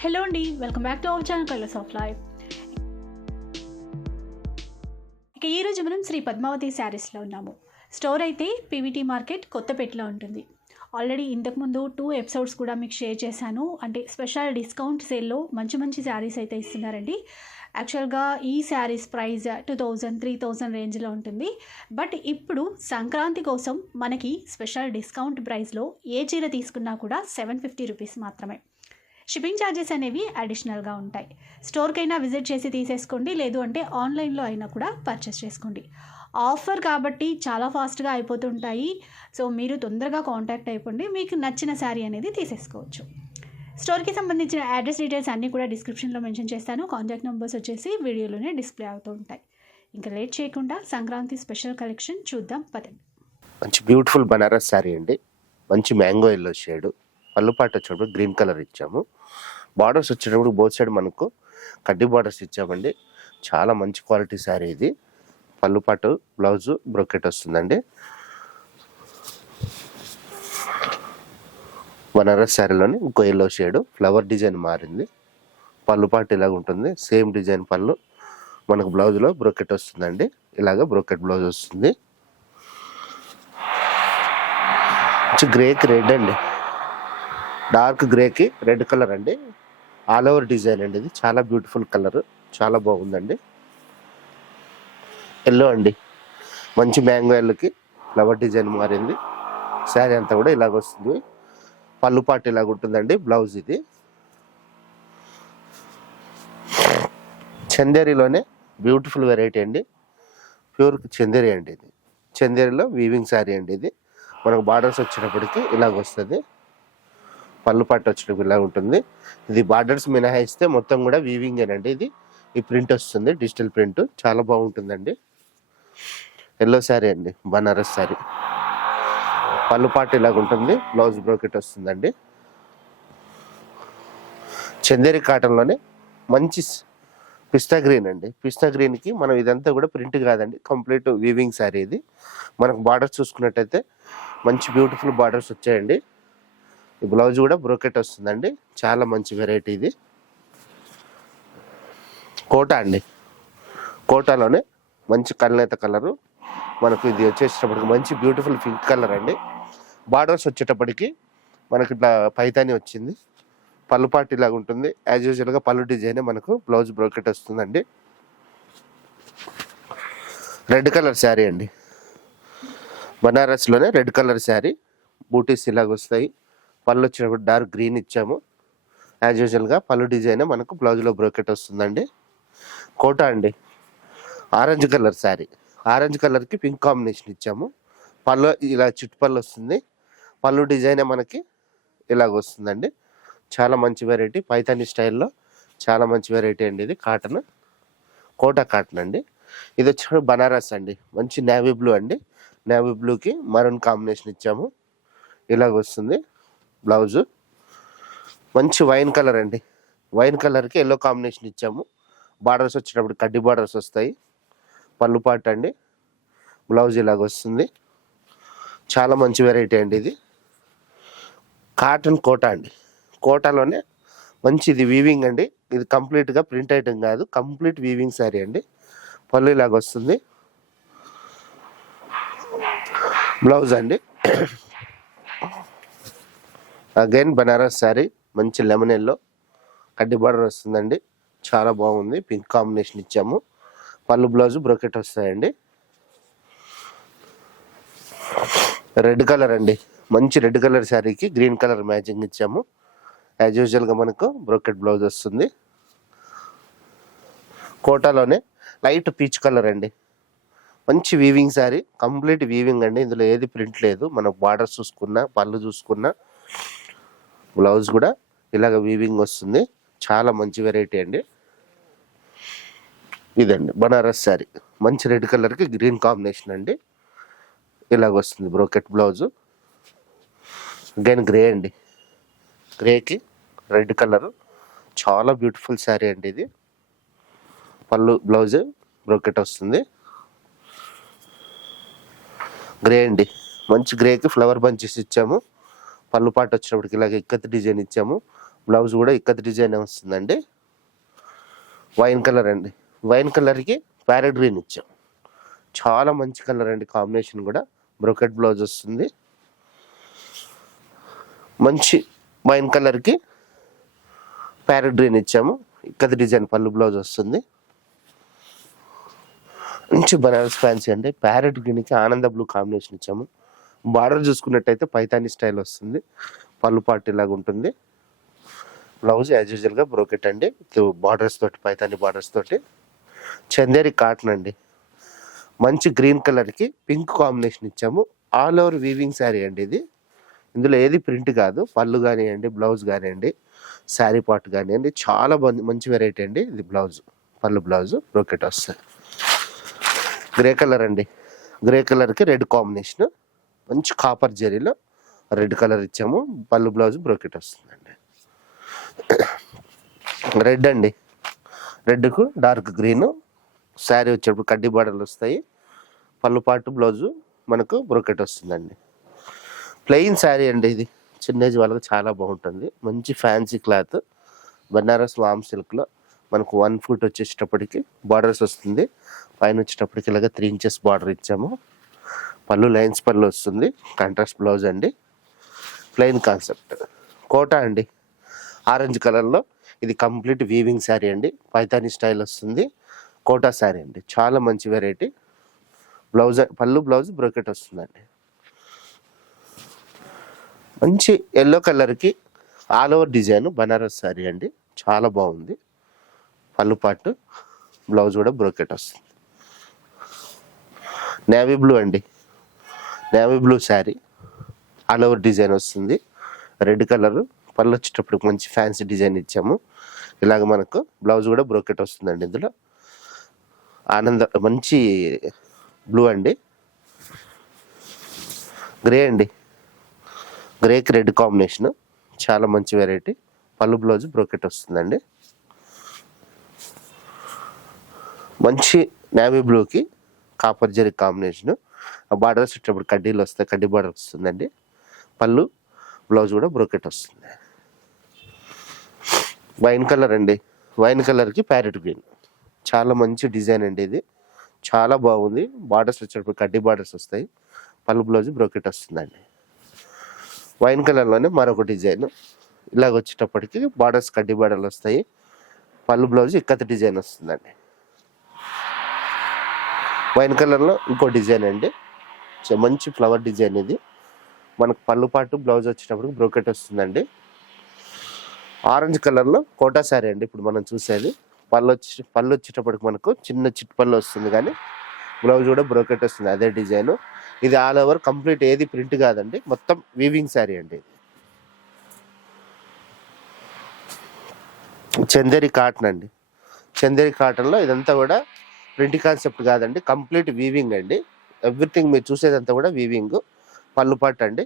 Hello అండి welcome back to our channel colours of life ఇక ఈరోజు మనం శ్రీ పద్మావతి శారీస్లో ఉన్నాము. స్టోర్ అయితే పీవీటీ మార్కెట్ కొత్తపేటలో ఉంటుంది. ఆల్రెడీ ఇంతకుముందు టూ ఎపిసోడ్స్ కూడా మీకు షేర్ చేశాను. అంటే స్పెషల్ డిస్కౌంట్ సేల్లో మంచి మంచి శారీస్ అయితే ఇస్తున్నారండి. యాక్చువల్గా ఈ saris price two thousand three thousand రేంజ్లో ఉంటుంది. బట్ ఇప్పుడు సంక్రాంతి కోసం మనకి స్పెషల్ డిస్కౌంట్ ప్రైస్లో ఏ చీర తీసుకున్నా కూడా సెవెన్ ఫిఫ్టీ రూపీస్ మాత్రమే. షిప్పింగ్ ఛార్జెస్ అనేవి అడిషనల్గా ఉంటాయి. స్టోర్కైనా విజిట్ చేసి తీసేసుకోండి లేదు అంటే ఆన్లైన్లో అయినా కూడా పర్చేస్ చేసుకోండి. ఆఫర్ కాబట్టి చాలా ఫాస్ట్గా అయిపోతుంటాయి. సో మీరు తొందరగా కాంటాక్ట్ అయిపోండి. మీకు నచ్చిన శారీ అనేది తీసేసుకోవచ్చు. స్టోర్కి సంబంధించిన అడ్రస్ డీటెయిల్స్ అన్నీ కూడా డిస్క్రిప్షన్లో మెన్షన్ చేస్తాను. కాంటాక్ట్ నెంబర్స్ వచ్చేసి వీడియోలోనే డిస్ప్లే అవుతూ ఉంటాయి. ఇంకా లేట్ చేయకుండా సంక్రాంతి స్పెషల్ కలెక్షన్ చూద్దాం పదండి. మంచి బ్యూటిఫుల్ బనారస్ శారీ అండి. మంచి మ్యాంగో ఎల్లో షేడ్. పళ్ళుపాటు వచ్చినప్పుడు గ్రీన్ కలర్ ఇచ్చాము. బార్డర్స్ వచ్చేటప్పుడు బోత్ సైడ్ మనకు కడ్డీ బార్డర్స్ ఇచ్చామండి. చాలా మంచి క్వాలిటీ శారీ ఇది. పళ్ళుపాటు బ్లౌజ్ బ్రొకెట్ వస్తుందండి. బనారస్ శారీలోని ఇంకో ఎల్లో షేడ్ ఫ్లవర్ డిజైన్ మారింది. పళ్ళు పాటు ఇలాగ ఉంటుంది. సేమ్ డిజైన్ పళ్ళు. మనకు బ్లౌజ్లో బ్రొకెట్ వస్తుందండి. ఇలాగ బ్రొకెట్ బ్లౌజ్ వస్తుంది. గ్రేకి రెడ్ అండి. డార్క్ గ్రేకి రెడ్ కలర్ అండి. ఆల్ ఓవర్ డిజైన్ అండి ఇది. చాలా బ్యూటిఫుల్ కలర్. చాలా బాగుందండి. ఎల్లో అండి. మంచి మ్యాంగో ఎల్లోకి ఫ్లవర్ డిజైన్ మారింది. శారీ అంతా కూడా ఇలాగ వస్తుంది. పళ్ళు పాటు ఇలాగ ఉంటుందండి. బ్లౌజ్ ఇది. చందేరిలోనే బ్యూటిఫుల్ వెరైటీ అండి. ప్యూర్ చందేరి అండి ఇది. చందేరిలో వీవింగ్ శారీ అండి ఇది. మనకు బార్డర్స్ వచ్చినప్పటికీ ఇలాగ వస్తుంది. పళ్ళు పట్టు వచ్చినప్పుడు ఇలా ఉంటుంది. ఇది బార్డర్స్ మినహాయిస్తే మొత్తం కూడా వీవింగ్ అండి ఇది. ఈ ప్రింట్ వస్తుంది డిజిటల్ ప్రింట్. చాలా బాగుంటుందండి. ఎల్లో శారీ అండి బనారస్ శారీ. పళ్ళు పాటు ఇలాగ ఉంటుంది బ్లౌజ్ బ్రోకెట్ వస్తుందండి. చందేరి కాటన్లోనే మంచి పిస్తా గ్రీన్ అండి. పిస్తా గ్రీన్కి మనం ఇదంతా కూడా ప్రింట్ కాదండి కంప్లీట్ వీవింగ్ శారీ ఇది. మనకు బార్డర్స్ చూసుకున్నట్టయితే మంచి బ్యూటిఫుల్ బార్డర్స్ వచ్చాయండి. ఈ బ్లౌజ్ కూడా బ్రోకెట్ వస్తుందండి. చాలా మంచి వెరైటీ ఇది. కోటా అండి. కోటాలోనే మంచి కల్నేత కలరు. మనకు ఇది వచ్చేటప్పటికి మంచి బ్యూటిఫుల్ పింక్ కలర్ అండి. బార్డర్స్ వచ్చేటప్పటికి మనకి ఇట్లా పైతాని వచ్చింది. పళ్ళు పాటు ఉంటుంది. యాజ్ యూజువల్గా పళ్ళు డిజైన్ మనకు బ్లౌజ్ బ్రోకెట్ వస్తుందండి. రెడ్ కలర్ శారీ అండి. బనారస్లోనే రెడ్ కలర్ శారీ. బూటీస్ ఇలాగ వస్తాయి. పళ్ళు వచ్చినప్పుడు డార్క్ గ్రీన్ ఇచ్చాము. యాజ్ యూజువల్గా పళ్ళు డిజైన్ మనకు బ్లౌజ్లో బ్రోకెట్ వస్తుందండి. కోటా అండి. ఆరెంజ్ కలర్ శారీ ఆరెంజ్ కలర్కి పింక్ కాంబినేషన్ ఇచ్చాము. పళ్ళు ఇలా చిట్టుపళ్ళు వస్తుంది. పళ్ళు డిజైన్ మనకి ఇలాగ వస్తుందండి. చాలా మంచి వెరైటీ పైతాని స్టైల్లో చాలా మంచి వెరైటీ అండి ఇది కాటన్ కోటా కాటన్ అండి. ఇది వచ్చి బనారస్ అండి. మంచి నేవీ బ్లూ అండి. నేవీ బ్లూకి మరూన్ కాంబినేషన్ ఇచ్చాము. ఇలాగ వస్తుంది. బ్లౌజు. మంచి వైన్ కలర్ అండి. వైన్ కలర్కి ఎల్లో కాంబినేషన్ ఇచ్చాము. బార్డర్స్ వచ్చినప్పుడు కడ్డీ బార్డర్స్ వస్తాయి. పళ్ళు పాట అండి. బ్లౌజ్ ఇలాగ వస్తుంది. చాలా మంచి వెరైటీ అండి ఇది. కాటన్ కోటా అండి. కోటాలోనే మంచి ఇది వీవింగ్ అండి. ఇది కంప్లీట్గా ప్రింట్ ఐటమ్ కాదు. కంప్లీట్ వీవింగ్ శారీ అండి. పళ్ళు ఇలాగ వస్తుంది. బ్లౌజ్ అండి. అగైన్ బనారస్ శారీ మంచి లెమన్ ఎల్లో కడ్డి బార్డర్ వస్తుందండి. చాలా బాగుంది. పింక్ కాంబినేషన్ ఇచ్చాము. పళ్ళు బ్లౌజ్ బ్రోకెట్ వస్తాయండి. రెడ్ కలర్ అండి. మంచి రెడ్ కలర్ శారీకి గ్రీన్ కలర్ మ్యాచింగ్ ఇచ్చాము. యాజ్ యూజువల్గా మనకు బ్రోకెట్ బ్లౌజ్ వస్తుంది. కోటాలోనే లైట్ పీచ్ కలర్ అండి. మంచి వీవింగ్ శారీ కంప్లీట్ వీవింగ్ అండి. ఇందులో ఏది ప్రింట్ లేదు. మనం బార్డర్స్ చూసుకున్నా పళ్ళు చూసుకున్నా. బ్లౌజ్ కూడా ఇలాగ వీవింగ్ వస్తుంది. చాలా మంచి వెరైటీ అండి. ఇదండి బనారస్ శారీ. మంచి రెడ్ కలర్కి గ్రీన్ కాంబినేషన్ అండి. ఇలాగ వస్తుంది బ్రోకెట్ బ్లౌజు. అగైన్ గ్రే అండి. గ్రేకి రెడ్ కలర్ చాలా బ్యూటిఫుల్ శారీ అండి ఇది. పళ్ళు బ్లౌజ్ బ్రోకెట్ వస్తుంది. గ్రే అండి. మంచి గ్రేకి ఫ్లవర్ బంచెస్ ఇచ్చాము. పళ్ళు పాటు వచ్చినప్పటికి ఇలాగ ఇక్కత్ డిజైన్ ఇచ్చాము. బ్లౌజ్ కూడా ఇక్కత్ డిజైన్ వస్తుందండి. వైన్ కలర్ అండి. వైన్ కలర్కి ప్యారెట్ గ్రీన్ ఇచ్చాం. చాలా మంచి కలర్ అండి కాంబినేషన్ కూడా. బ్రొకెట్ బ్లౌజ్ వస్తుంది. మంచి వైన్ కలర్కి ప్యారెట్ గ్రీన్ ఇచ్చాము. ఇక్కత్ డిజైన్ పళ్ళు బ్లౌజ్ వస్తుంది. మంచి బనారస్ ఫ్యాన్సీ అండి. ప్యారెట్ గ్రీన్కి ఆనంద బ్లూ కాంబినేషన్ ఇచ్చాము. బార్డర్ చూసుకున్నట్టయితే పైతాని స్టైల్ వస్తుంది. పళ్ళు పాటు ఇలాగ ఉంటుంది. బ్లౌజ్ యాజ్ యూజువల్గా బ్రోకెట్ అండి. బార్డర్స్ తోటి పైతాని బార్డర్స్ తోటి. చందేరి కాటన్ అండి. మంచి గ్రీన్ కలర్కి పింక్ కాంబినేషన్ ఇచ్చాము. ఆల్ ఓవర్ వీవింగ్ శారీ అండి ఇది. ఇందులో ఏది ప్రింట్ కాదు. పళ్ళు కానివ్వండి బ్లౌజ్ కానివ్వండి శారీ పార్ట్ కానివ్వండి చాలా మంచి మంచి వెరైటీ అండి ఇది బ్లౌజ్. పళ్ళు బ్లౌజ్ బ్రోకెట్ వస్తుంది గ్రే కలర్ అండి. గ్రే కలర్కి రెడ్ కాంబినేషన్ మంచి కాపర్ జరీలో రెడ్ కలర్ ఇచ్చాము. పళ్ళు బ్లౌజ్ బ్రోకెట్ వస్తుందండి. రెడ్ అండి. రెడ్కు డార్క్ గ్రీన్. శారీ వచ్చేటప్పుడు కడ్డీ బార్డర్లు వస్తాయి. పళ్ళు పాటు బ్లౌజు మనకు బ్రోకెట్ వస్తుందండి. ప్లెయిన్ శారీ అండి ఇది. చిన్న ఏజ్ వాళ్ళకి చాలా బాగుంటుంది. మంచి ఫ్యాన్సీ క్లాత్. బనారస్ వామ్ సిల్క్లో మనకు వన్ ఫుట్ వచ్చేటప్పటికి బార్డర్స్ వస్తుంది. పైన వచ్చేటప్పటికి ఇలాగ త్రీ ఇంచెస్ బార్డర్ ఇచ్చాము. పళ్ళు లైన్స్ పళ్ళు వస్తుంది. కాంట్రాస్ట్ బ్లౌజ్ అండి. ప్లెయిన్ కాన్సెప్ట్ కోటా అండి. ఆరెంజ్ కలర్లో. ఇది కంప్లీట్ వీవింగ్ శారీ అండి. పైతాని స్టైల్ వస్తుంది. కోటా శారీ అండి. చాలా మంచి వెరైటీ బ్లౌజ్ పళ్ళు బ్లౌజ్ బ్రోకెట్ వస్తుందండి. మంచి ఎల్లో కలర్కి all over design Banaras sari అండి. చాలా బాగుంది. పళ్ళు పాటు బ్లౌజ్ కూడా బ్రోకెట్ వస్తుంది. నేవీ బ్లూ అండి. Navy blue sari all over design వస్తుంది. రెడ్ కలర్ పళ్ళు వచ్చేటప్పుడు మంచి ఫ్యాన్సీ డిజైన్ ఇచ్చాము. ఇలాగ మనకు బ్లౌజ్ కూడా బ్రోకెట్ వస్తుందండి ఇందులో. ఆనంద మంచి బ్లూ అండి. గ్రే అండి. గ్రేకి రెడ్ కాంబినేషన్ చాలా మంచి వెరైటీ పళ్ళు బ్లౌజ్ బ్రోకెట్ వస్తుందండి. మంచి నేవీ బ్లూకి కాపర్ జరీ కాంబినేషన్ బార్డర్స్ వచ్చేటప్పుడు కడ్డీలు వస్తాయి కడ్డీ బార్డర్ వస్తుందండి. పళ్ళు బ్లౌజ్ కూడా బ్రోకెట్ వస్తుంది. వైన్ కలర్ అండి. వైన్ కలర్కి ప్యారెట్ గ్రీన్. చాలా మంచి డిజైన్ అండి ఇది. చాలా బాగుంది. బార్డర్స్ వచ్చేటప్పుడు కడ్డీ బార్డర్స్ వస్తాయి. పళ్ళు బ్లౌజ్ బ్రోకెట్ వస్తుందండి. వైన్ కలర్లోనే మరొక డిజైన్. ఇలాగ వచ్చేటప్పటికి బార్డర్స్ కడ్డీ బార్డర్లు వస్తాయి. పళ్ళు బ్లౌజ్ ఇక్కత డిజైన్ వస్తుందండి. వైన్ కలర్లో ఇంకో డిజైన్ అండి. సో మంచి ఫ్లవర్ డిజైన్ ఇది. మనకు పళ్ళు పాటు బ్లౌజ్ వచ్చేటప్పుడు బ్రోకెట్ వస్తుందండి. ఆరెంజ్ కలర్లో కోటా శారీ అండి ఇప్పుడు మనం చూసేది. పళ్ళు వచ్చి పళ్ళు వచ్చేటప్పటికి మనకు చిన్న చిట్ పళ్ళు వస్తుంది కానీ బ్లౌజ్ కూడా బ్రోకెట్ వస్తుంది అదే డిజైన్. ఇది ఆల్ ఓవర్ కంప్లీట్ ఏది ప్రింట్ కాదండి. మొత్తం వీవింగ్ శారీ అండి ఇది. చందేరి కాటన్ అండి. చందేరి కాటన్లో ఇదంతా కూడా ప్రింట్ కాన్సెప్ట్ కాదండి కంప్లీట్ వీవింగ్ అండి. ఎవ్రీథింగ్ మీరు చూసేదంతా కూడా వీవింగ్ పళ్ళు పాటు అండి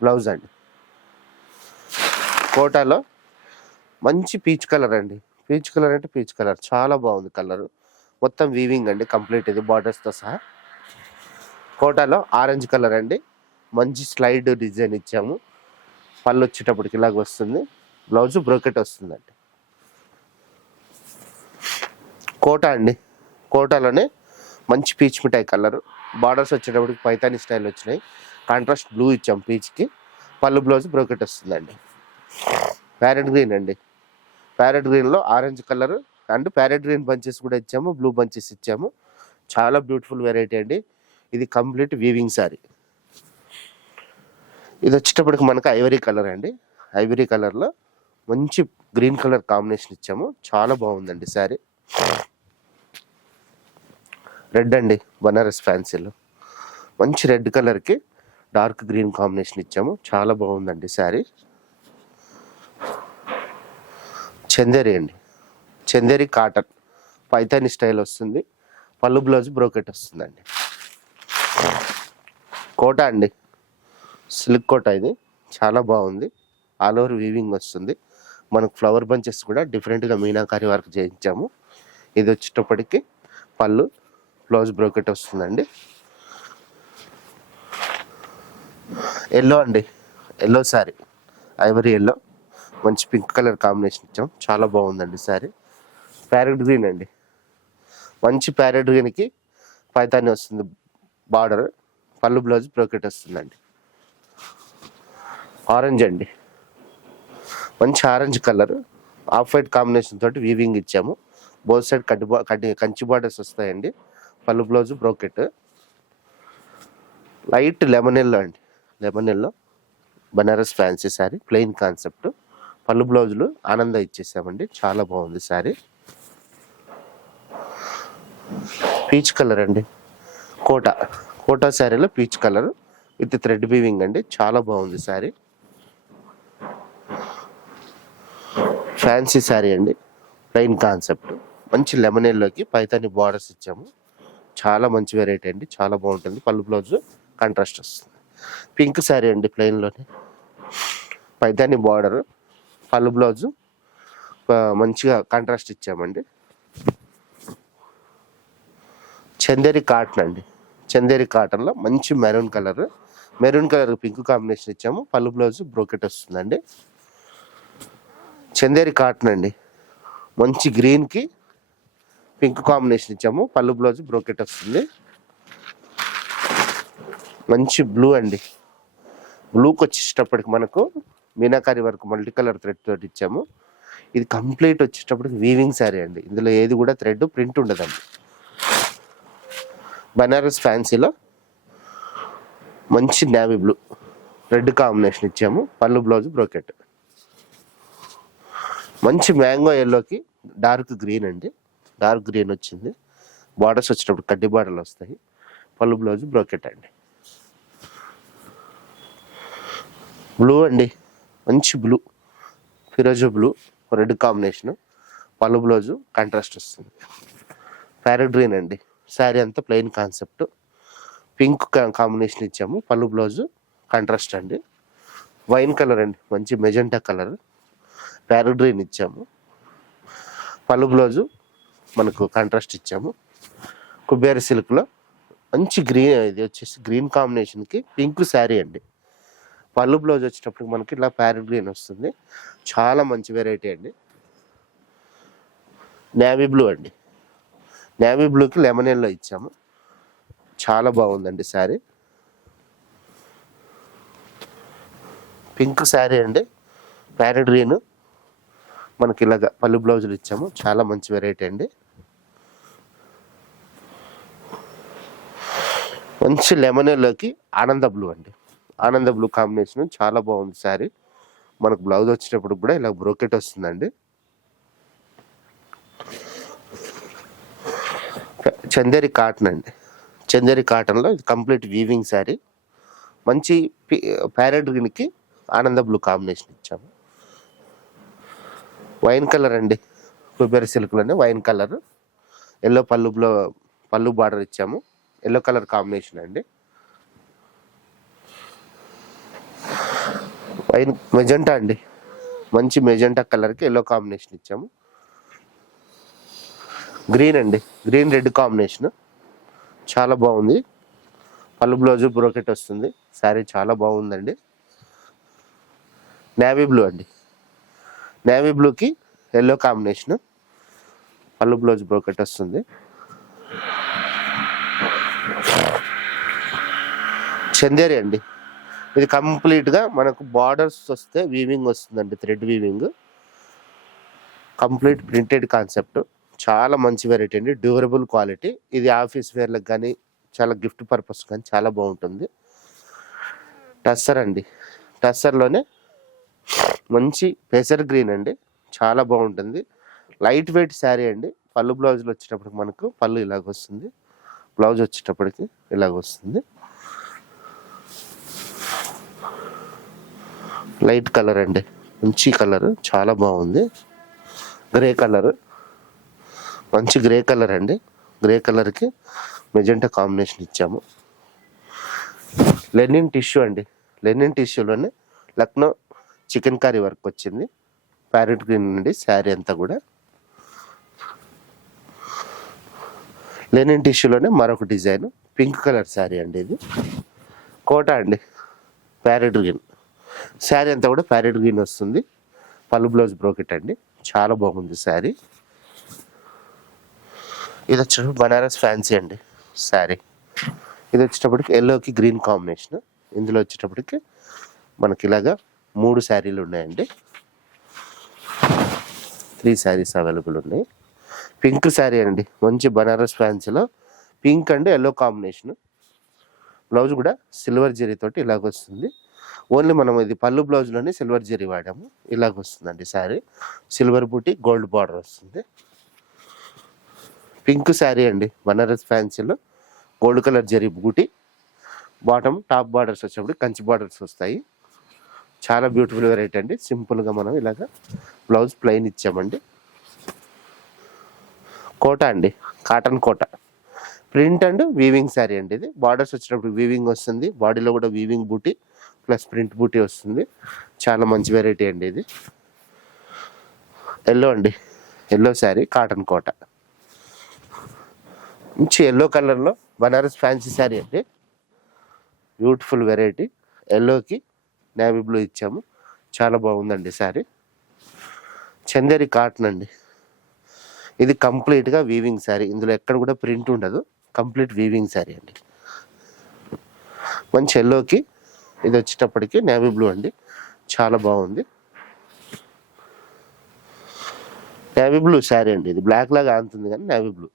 బ్లౌజ్ అండి. కోటాలో మంచి పీచ్ కలర్ అండి. పీచ్ కలర్ అంటే పీచ్ కలర్ చాలా బాగుంది కలర్ మొత్తం వీవింగ్ అండి కంప్లీట్ ఇది బార్డర్స్తో సహా. కోటాలో ఆరెంజ్ కలర్ అండి. మంచి స్లైడ్ డిజైన్ ఇచ్చాము. పళ్ళు వచ్చేటప్పటికి ఇలాగ వస్తుంది. బ్లౌజ్ బ్రోకెట్ వస్తుందండి. కోట అండి. కోటాలోనే మంచి పీచ్ మిఠాయి కలర్. బార్డర్స్ వచ్చేటప్పటికి పైతాని స్టైల్ వచ్చినాయి. కాంట్రాస్ట్ బ్లూ ఇచ్చాం పీచ్కి. పళ్ళు బ్లౌజ్ బ్రోకెట్ వస్తుందండి. ప్యారెట్ గ్రీన్ అండి. ప్యారెట్ గ్రీన్లో orange colour and parrot green bunches కూడా ఇచ్చాము. బ్లూ బంచెస్ ఇచ్చాము. చాలా బ్యూటిఫుల్ వెరైటీ అండి. ఇది కంప్లీట్ వీవింగ్ శారీ ఇది వచ్చేటప్పటికి మనకు ఐవరీ కలర్ అండి. ఐవరీ కలర్లో మంచి గ్రీన్ కలర్ కాంబినేషన్ ఇచ్చాము. చాలా బాగుందండి శారీ రెడ్ అండి బనారస్ ఫ్యాన్సీలో. మంచి రెడ్ కలర్కి డార్క్ గ్రీన్ కాంబినేషన్ ఇచ్చాము. చాలా బాగుందండి శారీ. చందేరి అండి. చందేరి కాటన్. పైతాని స్టైల్ వస్తుంది. పళ్ళు బ్లౌజ్ బ్రోకెట్ వస్తుందండి. కోట అండి. సిల్క్ కోట ఇది. చాలా బాగుంది. ఆల్ ఓవర్ వీవింగ్ వస్తుంది. మనకు ఫ్లవర్ బంచెస్ కూడా డిఫరెంట్గా మీనాకారి వర్క్ చేయించాము. ఇది వచ్చేటప్పటికి పళ్ళు బ్లౌజ్ బ్రోకెట్ వస్తుందండి. ఎల్లో అండి. ఎల్లో శారీ ఐవరీ ఎల్లో మంచి పింక్ కలర్ కాంబినేషన్ ఇచ్చాం. చాలా బాగుందండి సారీ ప్యారెట్ గ్రీన్ అండి. మంచి ప్యారెట్ గ్రీన్కి పైతాని వస్తుంది బార్డర్ పళ్ళు బ్లౌజ్ బ్రోకెట్ వస్తుందండి. ఆరెంజ్ అండి. మంచి orange colour off white combination తోటి వీవింగ్ ఇచ్చాము. బోత్ సైడ్ కట్టి కట్టి కంచి బార్డర్స్ వస్తాయండి. పళ్ళు blouse brocade. Light lemon yellow అండి. Lemon yellow Banaras fancy sari plain concept. పళ్ళు బ్లౌజులు ఆనంద ఇచ్చేసామండి. చాలా బాగుంది శారీ. పీచ్ కలర్ అండి. కోట కోటా శారీలో peach colour with thread weaving అండి. చాలా బాగుంది శారీ. ఫ్యాన్సీ శారీ అండి. Plain concept. మంచి లెమన్ ఎల్లోకి పైతాని బార్డర్స్ ఇచ్చాము. చాలా మంచి వెరైటీ అండి. చాలా బాగుంటుంది. పళ్ళు బ్లౌజ్ కాంట్రాస్ట్ వస్తుంది. పింక్ శారీ అండి ప్లెయిన్లోనే పైతాని బార్డర్ పళ్ళు బ్లౌజు మంచిగా కాంట్రాస్ట్ ఇచ్చామండి. చందేరి కాటన్ అండి. చందేరి కాటన్లో మంచి maroon colour maroon colour pink combination ఇచ్చాము. పళ్ళు బ్లౌజ్ బ్రోకెట్ వస్తుందండి. చందేరి కాటన్ అండి. మంచి గ్రీన్కి పింక్ కాంబినేషన్ ఇచ్చాము. పళ్ళు బ్లౌజ్ బ్రోకెట్ వస్తుంది. మంచి బ్లూ అండి. బ్లూకి వచ్చేటప్పటికి మనకు మీనాకారి వరకు మల్టీ కలర్ థ్రెడ్ తోటి ఇచ్చాము. ఇది కంప్లీట్ వచ్చేటప్పటికి వీవింగ్ శారీ అండి. ఇందులో ఏది కూడా థ్రెడ్ ప్రింట్ ఉండదండి. బనారస్ ఫ్యాన్సీలో మంచి నావీ బ్లూ. రెడ్ కాంబినేషన్ ఇచ్చాము. పళ్ళు బ్లౌజ్ బ్రోకెట్. మంచి మ్యాంగో ఎల్లోకి డార్క్ గ్రీన్ అండి. డార్క్ గ్రీన్ వచ్చింది. బార్డర్స్ వచ్చినప్పుడు కడ్డీ బార్డర్లు వస్తాయి. పళ్ళు బ్లౌజ్ బ్రోకెట్ అండి. బ్లూ అండి. మంచి బ్లూ. ఫిరోజు బ్లూ. Red combination. పళ్ళు బ్లౌజు కాంట్రాస్ట్ వస్తుంది. ప్యారెట్ గ్రీన్ అండి. శారీ అంతా ప్లెయిన్ కాన్సెప్ట్. పింక్ కాంబినేషన్ ఇచ్చాము. పళ్ళు బ్లౌజు కాంట్రాస్ట్ అండి. వైన్ కలర్ అండి. మంచి మెజెంటా కలర్. ప్యారెట్ గ్రీన్ ఇచ్చాము. పళ్ళు బ్లౌజు మనకు కాంట్రాస్ట్ ఇచ్చాము. కుబేర సిల్క్లో మంచి గ్రీన్ ఇది వచ్చేసి గ్రీన్ కాంబినేషన్కి పింక్ శారీ అండి. పళ్ళు బ్లౌజ్ వచ్చేటప్పుడు మనకి ఇలా ప్యారెట్ గ్రీన్ వస్తుంది. చాలా మంచి వెరైటీ అండి. నేవీ బ్లూ అండి. నేవీ బ్లూకి లెమన్ ఎల్లో ఇచ్చాము. చాలా బాగుందండి శారీ పింక్ శారీ అండి. ప్యారెట్ గ్రీన్ మనకి ఇలాగ పళ్ళు బ్లౌజులు ఇచ్చాము. చాలా మంచి వెరైటీ అండి. మంచి లెమన్ ఎల్లోకి ఆనంద బ్లూ అండి. ఆనంద బ్లూ కాంబినేషన్ చాలా బాగుంది శారీ మనకు బ్లౌజ్ వచ్చేటప్పుడు కూడా ఇలా బ్రోకెట్ వస్తుందండి. చందేరి కాటన్ అండి. చందేరి కాటన్లో ఇది కంప్లీట్ వీవింగ్ శారీ మంచి ప్యారెట్ గ్రీన్కి ఆనంద బ్లూ కాంబినేషన్ ఇచ్చాము. వైన్ కలర్ అండి. కుబేర సిల్క్లోనే వైన్ కలర్ ఎల్లో పళ్ళు బ్లో పళ్ళు బార్డర్ ఇచ్చాము. ఎల్లో కలర్ కాంబినేషన్ అండి. పైన మెజెంటా అండి. మంచి మెజెంటా కలర్కి ఎల్లో కాంబినేషన్ ఇచ్చాము. గ్రీన్ అండి. Green red combination. చాలా బాగుంది. పళ్ళు బ్లౌజు బ్రోకెట్ వస్తుంది. శారీ చాలా బాగుందండి. నేవీ బ్లూ అండి. నేవీ బ్లూకి ఎల్లో కాంబినేషన్. పళ్ళు బ్లౌజ్ బ్రోకెట్ వస్తుంది. చందేరి అండి. ఇది కంప్లీట్గా మనకు బార్డర్స్ వస్తే వీవింగ్ వస్తుందండి thread weaving. Complete printed concept. చాలా మంచి వెరైటీ అండి డ్యూరబుల్ క్వాలిటీ. ఇది ఆఫీస్ వేర్లకు కానీ చాలా గిఫ్ట్ పర్పస్ కానీ చాలా బాగుంటుంది. టస్సర్ అండి. టస్సర్లోనే మంచి పెసర్ గ్రీన్ అండి చాలా బాగుంటుంది. లైట్ వెయిట్ శారీ అండి పళ్ళు బ్లౌజులు వచ్చేటప్పటికి మనకు పళ్ళు ఇలాగ వస్తుంది బ్లౌజ్ వచ్చేటప్పటికి ఇలాగ వస్తుంది లైట్ కలర్ అండి. మంచి కలర్ చాలా బాగుంది. Grey colour. మంచి గ్రే కలర్ అండి. గ్రే కలర్కి మెజెంటా కాంబినేషన్ ఇచ్చాము. లెనిన్ టిష్యూ అండి. లెనిన్ టిష్యూలోనే లక్నో చికెన్ కర్రీ వర్క్ వచ్చింది. ప్యారెట్ గ్రీన్ అండి శారీ అంతా కూడా. లెనిన్ టిష్యూలోనే మరొక డిజైన్. పింక్ కలర్ శారీ అండి ఇది. కోట అండి. Parrot green. శారీ అంతా కూడా ప్యారెట్ గ్రీన్ వస్తుంది. పళ్ళు బ్లౌజ్ బ్రోకెట్ అండి. చాలా బాగుంది శారీ. ఇది వచ్చేటప్పుడు బనారస్ ఫ్యాన్సీ అండి శారీ. ఇది వచ్చేటప్పటికి ఎల్లోకి గ్రీన్ కాంబినేషన్. ఇందులో వచ్చేటప్పటికి మనకి ఇలాగా మూడు శారీలు ఉన్నాయండి. త్రీ శారీస్ అవైలబుల్ ఉన్నాయి. పింక్ శారీ అండి. మంచి Banaras ఫ్యాన్సీలో pink and yellow combination. Blouse కూడా సిల్వర్ జరీ తోటి ఇలాగ వస్తుంది ఓన్లీ మనం ఇది పళ్ళు బ్లౌజ్లోనే సిల్వర్ జరీ వాడాము. ఇలాగ వస్తుందండి శారీ. సిల్వర్ బూటీ గోల్డ్ బార్డర్ వస్తుంది. పింక్ శారీ అండి బనారస్ ఫ్యాన్సీలో. గోల్డ్ కలర్ జరీ బూటీ. బాటమ్ టాప్ బార్డర్స్ వచ్చినప్పుడు కంచి బార్డర్స్ వస్తాయి. చాలా బ్యూటిఫుల్ వెరైటీ అండి. సింపుల్గా మనం ఇలాగ బ్లౌజ్ ప్లెయిన్ ఇచ్చామండి. కోట అండి cotton Kota. Print and weaving sari అండి ఇది. బార్డర్స్ వచ్చినప్పుడు వీవింగ్ వస్తుంది. బాడీలో కూడా వీవింగ్ బూటీ. ప్లస్ ప్రింట్ బూటీ వస్తుంది. చాలా మంచి వెరైటీ అండి ఇది. ఎల్లో అండి. Yellow sari cotton Kota. మంచి ఎల్లో కలర్లో బనారస్ ఫ్యాన్సీ శారీ అండి. బ్యూటిఫుల్ వెరైటీ ఎల్లోకి నేవీ బ్లూ ఇచ్చాము. చాలా బాగుందండి శారీ చందేరి కాటన్ అండి. ఇది కంప్లీట్గా వీవింగ్ శారీ ఇందులో ఎక్కడ కూడా ప్రింట్ ఉండదు. కంప్లీట్ వీవింగ్ శారీ అండి. మంచి ఎల్లోకి ఇది వచ్చేటప్పటికి నేవీ బ్లూ అండి. చాలా బాగుంది. నేవీ బ్లూ శారీ అండి ఇది. బ్లాక్ లాగా ఆనుతుంది కానీ నేవీ బ్లూ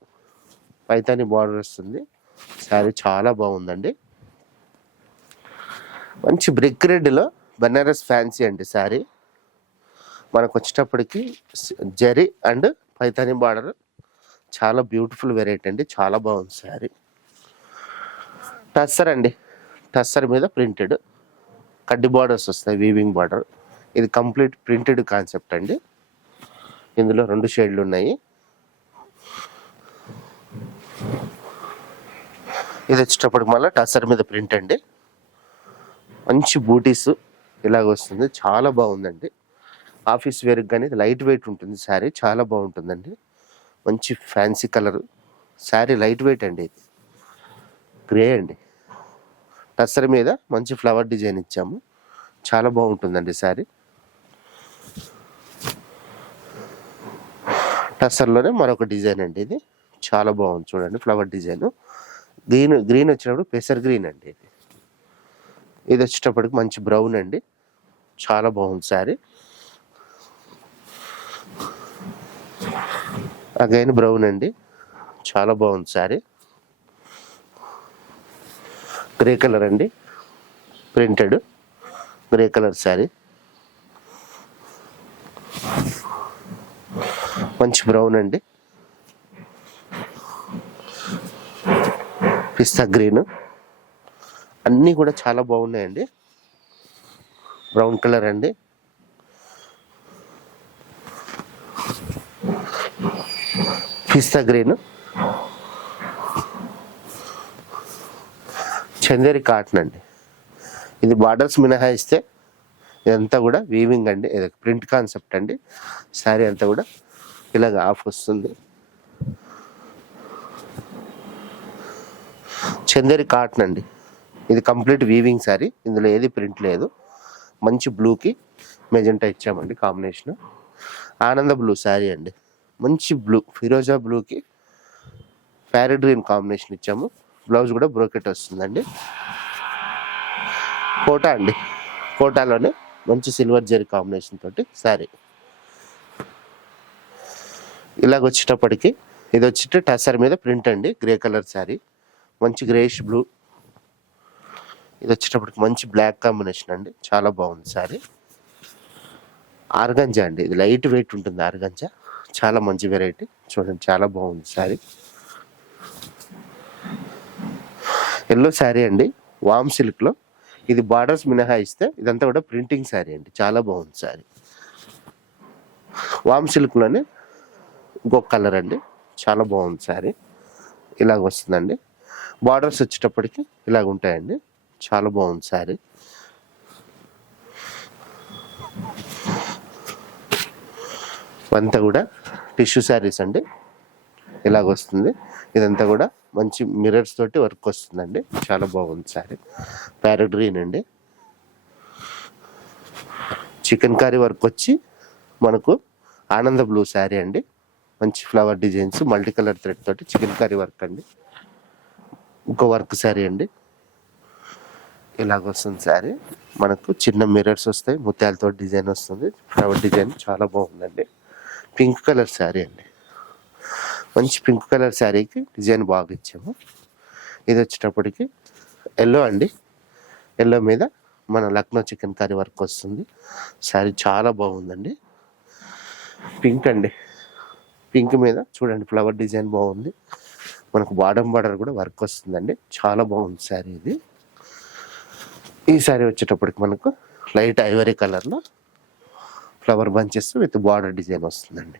పైతాని బార్డర్ వస్తుంది. శారీ చాలా బాగుందండి. మంచి బ్రిక్ రెడ్లో బనారస్ ఫ్యాన్సీ అండి శారీ మనకు వచ్చేటప్పటికి జరి అండ్ పైతాని బార్డర్ చాలా బ్యూటిఫుల్ వెరైటీ అండి. చాలా బాగుంది శారీ టస్సర్ అండి. టస్సర్ మీద ప్రింటెడ్ కడ్డి బార్డర్స్ వస్తాయి వీవింగ్ బార్డర్ ఇది కంప్లీట్ ప్రింటెడ్ కాన్సెప్ట్ అండి. ఇందులో రెండు షేడ్లు ఉన్నాయి. ఇది వచ్చేటప్పటికి మళ్ళీ టసర్ మీద ప్రింట్ అండి. మంచి బూటీస్ ఇలాగ వస్తుంది. చాలా బాగుందండి. ఆఫీస్ వేర్కి కానీ లైట్ వెయిట్ ఉంటుంది శారీ చాలా బాగుంటుందండి. మంచి fancy colour sari light weight అండి ఇది. గ్రే అండి. టస్సర్ మీద మంచి ఫ్లవర్ డిజైన్ ఇచ్చాము. చాలా బాగుంటుందండి శారీ. టసర్లోనే మరొక డిజైన్ అండి ఇది. చాలా బాగుంది చూడండి ఫ్లవర్ డిజైన్. గ్రీన్ గ్రీన్ వచ్చినప్పుడు పెసర్ గ్రీన్ అండి ఇది. ఇది వచ్చేటప్పటికి మంచి బ్రౌన్ అండి. చాలా బాగుంది శారీ. అగైన్ బ్రౌన్ అండి. చాలా బాగుంది శారీ. గ్రే కలర్ అండి. Printed grey colour sari. మంచి బ్రౌన్ అండి. పిస్తా గ్రీన్. అన్నీ కూడా చాలా బాగున్నాయండి. బ్రౌన్ కలర్ అండి. పిస్తా గ్రీన్. చందేరి కాటన్ అండి. ఇది బార్డర్స్ మినహాయిస్తే ఇదంతా కూడా వీవింగ్ అండి. ఇది ప్రింట్ కాన్సెప్ట్ అండి. శారీ అంతా కూడా ఇలాగ ఆఫ్ వస్తుంది. చందేరి కాటన్ అండి. ఇది కంప్లీట్ వీవింగ్ శారీ. ఇందులో ఏది ప్రింట్ లేదు. మంచి బ్లూకి మెజెంటా ఇచ్చామండి కాంబినేషన్ ఆనంద బ్లూ శారీ అండి. మంచి బ్లూ ఫిరోజా బ్లూకి ప్యారెట్ గ్రీన్ కాంబినేషన్ ఇచ్చాము. బ్లౌజ్ కూడా బ్రోకెట్ వస్తుందండి. కోటా అండి. కోటాలోనే మంచి సిల్వర్ జరీ కాంబినేషన్ తోటి శారీ. ఇలాగ వచ్చేటప్పటికి ఇది వచ్చేట టసర్ మీద ప్రింట్ అండి గ్రే కలర్ శారీ. మంచి గ్రేష్ బ్లూ. ఇది వచ్చేటప్పటికి మంచి బ్లాక్ కాంబినేషన్ అండి. చాలా బాగుంది శారీ. ఆర్గంజా అండి. ఇది లైట్ వెయిట్ ఉంటుంది ఆర్గంజా. చాలా మంచి వెరైటీ. చూడండి చాలా బాగుంది శారీ. ఎల్లో శారీ అండి వామ్ సిల్క్లో. ఇది బార్డర్స్ మినహాయిస్తే ఇదంతా కూడా ప్రింటింగ్ శారీ అండి చాలా బాగుంది శారీ. వామ్ సిల్క్లోనే ఇంకొక కలర్ అండి చాలా బాగుంది శారీ. ఇలాగ వస్తుందండి. బార్డర్స్ వచ్చేటప్పటికి ఇలాగ ఉంటాయండి చాలా బాగుంది శారీ. అంతా కూడా టిష్యూ శారీస్ అండి ఇలాగ వస్తుంది. ఇదంతా కూడా మంచి మిరర్స్ తోటి వర్క్ వస్తుందండి. చాలా బాగుంది శారీ ప్యారెట్ గ్రీన్ అండి. చికెన్ కర్రీ వర్క్ వచ్చి మనకు ఆనంద బ్లూ శారీ అండి. మంచి flower designs multi colour thread తోటి చికెన్ కర్రీ వర్క్ అండి. ఇంకో వర్క్ శారీ అండి. ఇలాగ వస్తుంది శారీ మనకు చిన్న మిర్రర్స్ వస్తాయి. ముత్యాలతో డిజైన్ వస్తుంది. ఫ్లవర్ డిజైన్ చాలా బాగుందండి. పింక్ కలర్ శారీ అండి. మంచి పింక్ కలర్ శారీకి డిజైన్ బాగా ఇచ్చాము. ఇది వచ్చేటప్పటికి ఎల్లో అండి. ఎల్లో మీద మన లక్నో చికెన్ కర్రీ వర్క్ వస్తుంది. శారీ చాలా బాగుందండి. పింక్ అండి. పింక్ మీద చూడండి ఫ్లవర్ డిజైన్ బాగుంది. మనకు బాడమ్ బార్డర్ కూడా వర్క్ వస్తుందండి. చాలా బాగుంది శారీ ఇది. ఈ శారీ వచ్చేటప్పటికి మనకు లైట్ ఐవరీ కలర్లో flower bunches with border design వస్తుందండి.